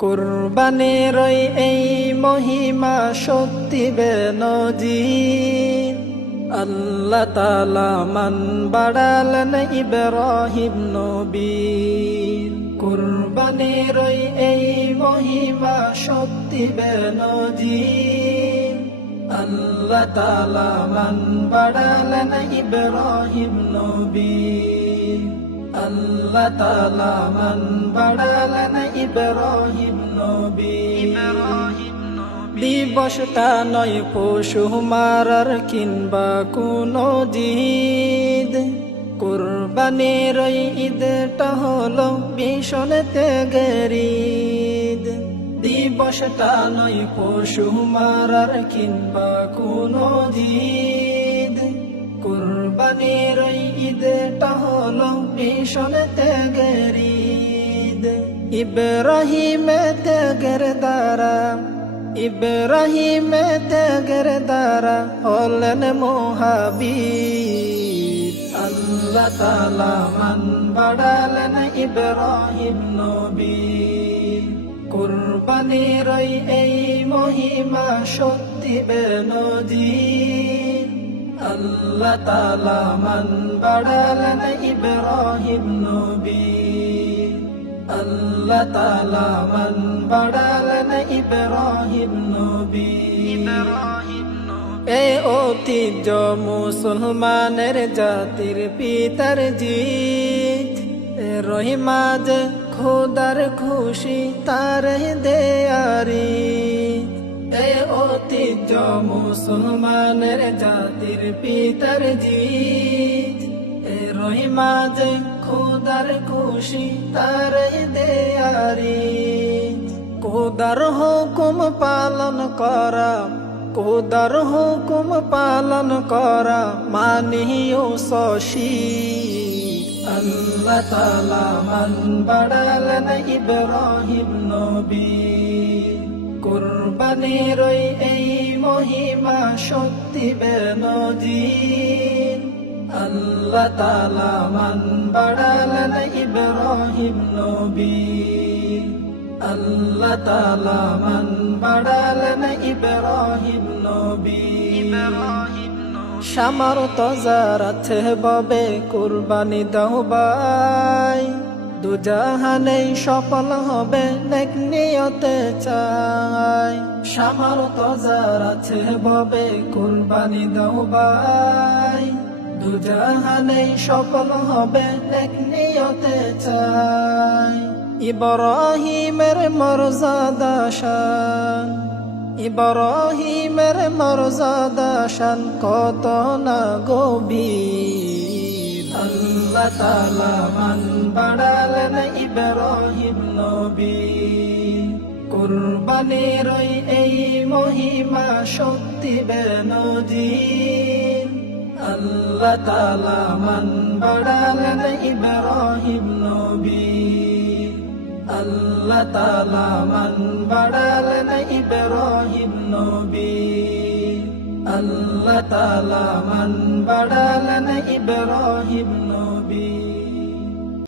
কুরবানির এই মহিমা সত্যি বেনজির। আল্লাহ তাআলা মান বাড়ালেন ইব্রাহিম নবীর। কুরবানির এই মহিমা সত্যি বেনজির। আল্লাহ তাআলা মান বাড়ালেন ইব্রাহিম নবীর। আল্লাহ তাআলা মান বাড়ালেন ইব্রাহিম নবীর। দিবসটা নয় পশু মারার কিংবা কোনো জিদ। কুরবানির ঈদটা হলো ভীষণ ত্যাগের ঈদ। দিবসটা নয় পশু মারার কিংবা কোনো জিদ। কুরবানির ঈদটা হলো ভীষণ ত্যাগের ঈদ। ইব্রাহিম ত্যাগের দ্বারা হলেন মহাবীর। আল্লাহ তাআলা মান বাড়ালেন ইব্রাহিম নবীর। কুরবানির এই মহিমা সত্যি বেনজির। আল্লাহ তাআলা মান বাড়ালেন ইব্রাহিম নবীর। আল্লাহ তাআলা মান বাড়ালেন ইব্রাহিম নবীর। এই ঐতিহ্য মুসলমানের জাতির পিতার জিত। রহিমাজ খোদার খুশি তার দেয়ারি। এই ঐতিহ্য মুসলমানের জাতির পিতার জিত। রহিমাজ খোদার খুশি তার দেয়ারি। খোদার হুকুম পালন করা, খোদার হুকুম পালন করা মানিও শশী। আল্লাহ তাআলা মান বাড়ালেন ইব্রাহিম নবীর। কুরবানির এই মহিমা সত্যি বেনজির। আল্লাহ তাআলা মান বাড়ালেন ইব্রাহিম নবীর। আল্লাহ তাআলা মান বাড়ালেন ইব্রাহিম নবীর। সামর্থ্য যার আছে ববে কুরবানি দাও ভাই। দুজাহানে সফল হবে নেক নিয়তে চাই। সামর্থ্য যার আছে ববে কুরবানি দাও ভাই। দুজাহানে সফল হবে নেক নিয়তে চাই। ইব্রাহিমের মর্যাদা শান, ইব্রাহিমের মর্যাদা শান কত না গভীর। আল্লাহ তাআলা মান বাড়ালেন ইব্রাহিম নবীর। কুরবানির এই মহিমা সত্যি বেনজির। আল্লাহ তাআলা মান বাড়ালেন ইব্রাহিম নবীর। আল্লাহ তাআলা মান বাড়ালেন ইব্রাহিম নবীর। আল্লাহ তাআলা মান বাড়ালেন ইব্রাহিম নবীর।